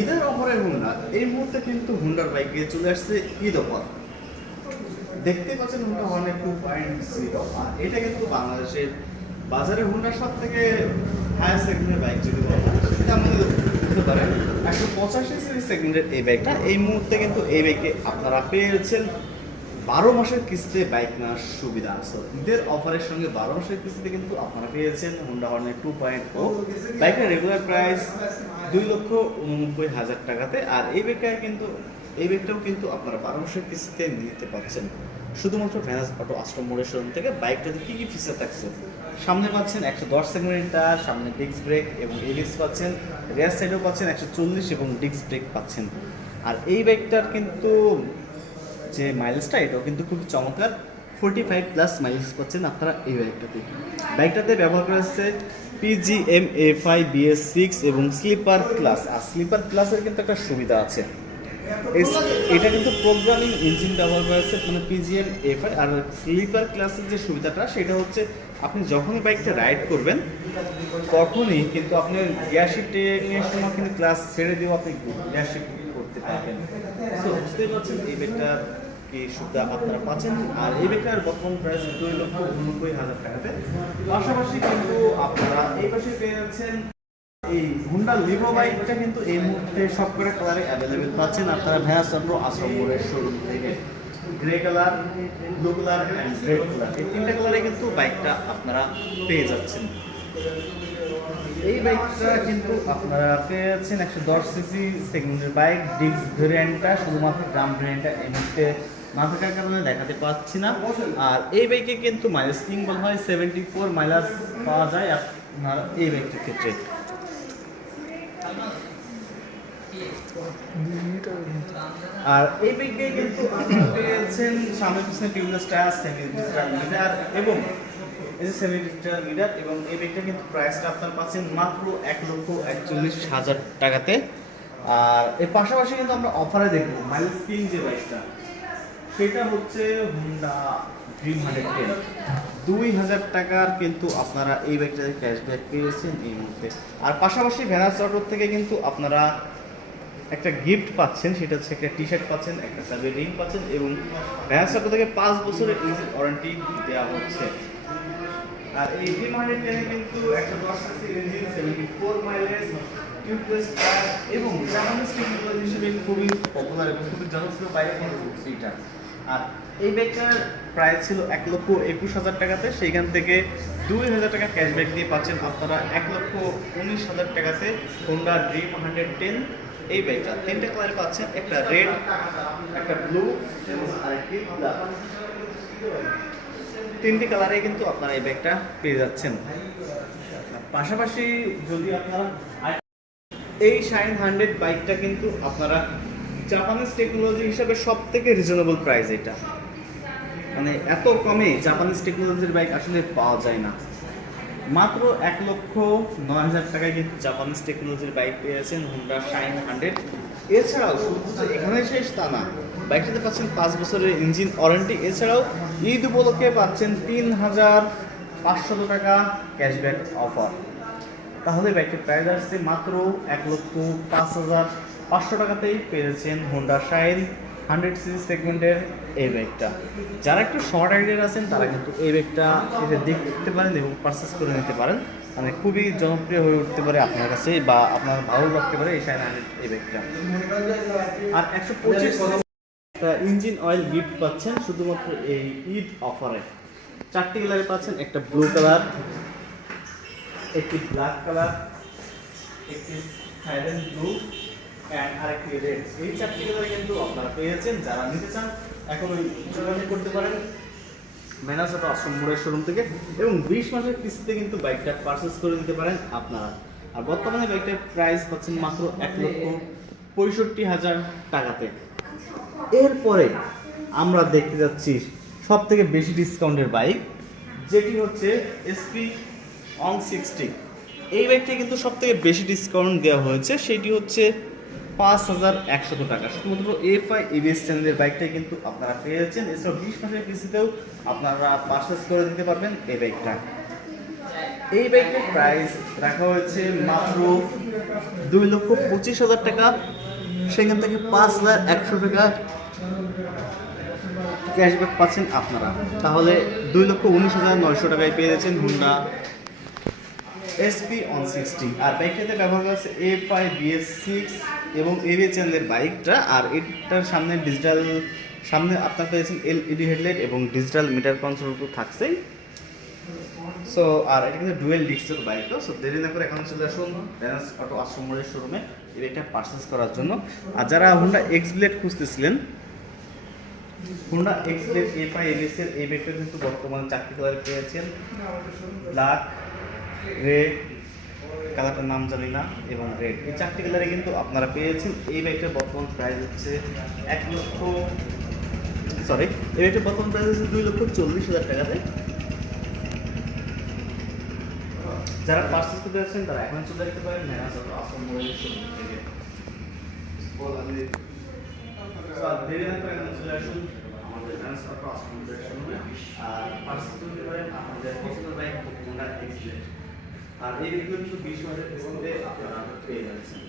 ঈদের অফারে হুন্ডা, এই মুহূর্তে কিন্তু হুন্ডার বাইকে চলে আসছে ঈদ অফার। দেখতে পাচ্ছেন হুন্ডা ওয়ানের টু পয়েন্ট জিরো। আর এটা কিন্তু বাংলাদেশের বাজারে হুন্ডার সব থেকে হায়ার সেগমেন্টের বাইক যদি সেটা আপনি বুঝতে পারেন একশো পঁচাশি সেগমেন্টের এই বাইকটা, এই মুহূর্তে কিন্তু এই বাইকে আপনারা পেয়েছেন বারো মাসের কিস্তিতে বাইক নেওয়ার সুবিধা। আছে ঈদের অফারের সঙ্গে বারো মাসের কিস্তিতে কিন্তু আপনারা পেয়েছেন হুন্ডা হর্নের টু পয়েন্ট ও বাইকের রেগুলার প্রাইস দুই লক্ষ উননব্বই হাজার টাকাতে। আর এই বাইকটা কিন্তু, এই বাইকটাও কিন্তু আপনারা বারো মাসের কিস্তিতে নিতে পারছেন শুধুমাত্র ভ্যানাস অটো আশ্রম মোড়ের শোরুম থেকে বাইকটাতে কী কী ফিচার থাকছে? সামনে পাচ্ছেন একশো দশ টায়ার সামনে ডিস্ক ব্রেক এবং এবিএস পাচ্ছেন রেয়ার সাইডেও পাচ্ছেন একশো চল্লিশ এবং ডিস্ক ব্রেক পাচ্ছেন। আর এই বাইকটার কিন্তু যে মাইলেজটা এটাও কিন্তু খুব চমৎকার। ফোর্টি ফাইভ প্লাস মাইলেজ পাচ্ছেন আপনারা এই বাইকটাতে বাইকটাতে ব্যবহার করা হচ্ছে PGM F I BS six এবং স্লিপার ক্লাস আর স্লিপার ক্লাসের কিন্তু একটা সুবিধা আছে। এটা কিন্তু প্রোগ্রামিং ইঞ্জিন ব্যবহার করা হচ্ছে মানে পিজিএম এফ আর স্লিপার ক্লাসের যে সুবিধাটা, সেটা হচ্ছে আপনি যখনই বাইকটা রাইড করবেন, তখনই কিন্তু আপনি গিয়ার শিফটিংয়ের সময় কিন্তু ক্লাস ছেড়ে দিয়েও আপনি গ্যাস শিফট করতে পারবেন। তো বুঝতেই পারছেন, এই ব্যাগটা কি সুবিধা আপনারা পাচ্ছেন? আর এই ব্যাগটার বর্তমান প্রাইস দুই লক্ষ উননব্বই হাজার টাকাতে। পাশাপাশি কিন্তু আপনারা এই পাশে পেয়ে যাচ্ছেন এই হুন্ডা লিভো বাইকটা কিন্তু এই মুহূর্তে সব করে কালারে অ্যাভেলেবেল পাচ্ছেন আপনারা ভ্যাস চন্দ্র আশ্রম মোড়ের শোরুম থেকে। Grey colour blue colour and red colour এই তিনটা কালারে কিন্তু বাইকটা আপনারা পেয়ে যাচ্ছেন। এই বাইকটা কিন্তু আপনারা পেয়ে যাচ্ছেন একশো দশ সিসি সেগমেন্টের বাইক ডিস্ক ভেরিয়েন্টটা শুধুমাত্র গ্রাম ভেরিয়েন্টটা এই মুহূর্তে না থাকার কারণে দেখাতে পাচ্ছি না। আর এই বাইকে কিন্তু মাইলেজ কিং বলা হয় সেভেন্টি ফোর মাইলেজ পাওয়া যায় আপনার এই বাইকটির ক্ষেত্রে। আর এই বাইকে কিন্তু পেয়েছেন সামনে পিছনে টিউবলেস টায়ার সেমি মিটার এবং সেমি মিটার এবং এই বাইকটা কিন্তু প্রাইসটা আপনার পাচ্ছেন মাত্র এক লক্ষ একচল্লিশ হাজার টাকাতে। আর এর পাশাপাশি কিন্তু আমরা অফারে দেখব মাইলেজ কিং যে বাইকটা সেটা হচ্ছে হুন্ডা ড্রিম হান্ড্রেড দুই হাজার টাকার কিন্তু আপনারা এই বাইকটাতে ক্যাশব্যাক পেয়েছেন এই মুহূর্তে। আর পাশাপাশি ভ্যানাস অটোর থেকে কিন্তু আপনারা একটা গিফট পাচ্ছেন, সেটা হচ্ছে একটা টি শার্ট পাচ্ছেন, একটা সার্ভে রিং পাচ্ছেন এবং ভ্যানাস অটো থেকে পাঁচ বছরের ওয়ারেন্টি দেওয়া হচ্ছে। আর এই ড্রিম হান্ড্রেড টেনে কিন্তু একটা দশ সিসির engine seventy four mileage tubeless এবং জাপানিজ টেকনোলজি হিসেবে খুবই পপুলার এবং খুবই জনপ্রিয় বাইক এইটা আর। এই বাইকটার প্রাইস ছিল এক লক্ষ একুশ হাজার টাকাতে, সেইখান থেকে দুই হাজার টাকা ক্যাশব্যাক দিয়ে পাচ্ছেন আপনারা এক লক্ষ উনিশ হাজার টাকাতে হোন্ডা ড্রিম হান্ড্রেড টেন এই বাইকটা। তিনটা কালারে পাচ্ছেন, একটা রেড একটা ব্লু এবং আরেকটি ব্ল্যাক তিনটি কালারে কিন্তু আপনারা এই ব্যাগটা পেয়ে যাচ্ছেন। পাশাপাশি যদি আপনারা এই শাইন হান্ড্রেড বাইকটা কিন্তু আপনারা জাপানিজ টেকনোলজি হিসাবে সব থেকে রিজনেবল প্রাইস এটা। মানে এত কমে জাপানিজ টেকনোলজির বাইক আসলে পাওয়া যায় না। মাত্র এক লক্ষ নয় হাজার টাকায় কিন্তু জাপানিজ টেকনোলজির বাইক পেয়েছেন হুন্ডা শাইন হান্ড্রেড এছাড়াও শুধু এখানে শেষ তা না বাইকটাতে পাচ্ছেন পাঁচ বছরের ইঞ্জিন ওয়ারেন্টি এছাড়াও ঈদ উপলক্ষে পাচ্ছেন তিন হাজার পাঁচশত টাকা ক্যাশব্যাক অফার তাহলে বাইকটির প্রাইস আসছে মাত্র এক লক্ষ পাঁচ হাজার পাঁচশো টাকাতেই পেয়েছেন হোন্ডা শাইন হান্ড্রেড সিসি সেগমেন্টের এই ব্যাগটা যারা একটু শর্ট আইডিয়ার আছেন, তারা কিন্তু এই বাইকটা এটা দেখতে পারেন এবং পারচেস করে নিতে পারেন। মানে খুবই জনপ্রিয় হয়ে উঠতে পারে আপনার কাছে বা আপনার ভালো লাগতে পারে এই হান্ড্রেড এই বাইকটা আর একশো পঁচিশ ইঞ্জিন অয়েল গিফট পাচ্ছেন, শুধুমাত্র এই ঈদ অফারে চারটি কালারে পাচ্ছেন, একটা ব্লু কালার একটি ব্ল্যাক কালার একটি সাইলেন্ট ব্লু অ্যান্ড আরেকটি রেড এই চারটি কালার কিন্তু আপনারা পেয়েছেন, যারা নিতে চান, এখন ওই যোগাযোগ করতে পারেন। ম্যানাসোটো আশ্রম মোড়ের শোরুম থেকে। এবং বিশ মাসের কিস্তিতে কিন্তু বাইকটা পারচেস করে নিতে পারেন আপনারা। আর বর্তমানে বাইকটার প্রাইস পাচ্ছেন মাত্র এক লক্ষ পঁয়ষট্টি হাজার টাকাতে। এরপরে আমরা দেখতে যাচ্ছি সব থেকে বেশি ডিসকাউন্টের বাইক যেটি হচ্ছে এসপি অন সিক্সটি এই বাইকটা কিন্তু সব থেকে বেশি ডিসকাউন্ট দেওয়া হয়েছে, সেটি হচ্ছে পাঁচ হাজার একশত টাকা। শুধুমাত্র এফ আই এবিএস চ্যানেলের বাইকটাই কিন্তু আপনারা পেয়েছেন এছাড়াও বিশ মাসের কিস্তিতেও আপনারা পারচেস করে দিতে পারবেন এই বাইকটা এই বাইকের প্রাইস রাখা হয়েছে মাত্র দুই লক্ষ পঁচিশ হাজার টাকা। সেখান থেকে পাঁচ হাজার একশো টাকা ক্যাশব্যাক পাচ্ছেন আপনারা। তাহলে দুই লক্ষ উনিশ হাজার নয়শো টাকায় পেয়ে যাচ্ছেন হুন্ডা এসপি অন সিক্সটি আর বাইকটাতে ব্যবহার করা হচ্ছে এ ফাইভ বিএস সিক্স এবং এভি চ্যানেলের বাইকটা আর এটার সামনে ডিজিটাল সামনে আপনার পেয়েছেন এলইডি হেডলাইট এবং ডিজিটাল মিটার কন্ট্রোল থাকছেই। সো আর এটা কিন্তু ডুয়েল ডিস্কের বাইক তো সো দেরি না করে এখন চলে আসুন ব্যালেন্স অটো আশ্রমের শোরুমে এই বাইকটা পারচেস করার জন্য। আর যারা হুন্ডা এক্স ব্লেড খুঁজতেছিলেন হুন্ডা এক্স ব্লেড এ ফাই এলিস এর এই বাইকটা কিন্তু বর্তমানে চাকরি কালার পেয়েছেন। ব্ল্যাক রেড কালারটার নাম জানি না, এবং রেড এই চারটি কালারে কিন্তু আপনারা পেয়েছেন। এই বাইকটার বর্তমান প্রাইস হচ্ছে এক লক্ষ সরি এই বাইকটার বর্তমান প্রাইস হচ্ছে দুই লক্ষ চল্লিশ হাজার টাকাতে। যারা পার্সেস করতে যাচ্ছেন, তারা এখন চলে যেতে পারেন আর পার্সেস করতে পারেন। আপনাদের পছন্দের বাইক এক্সপ্লেট আর এই ভিডিও কিন্তু বিশ হাজার ডিসকাউন্টে আপনারা পেয়ে যাচ্ছেন।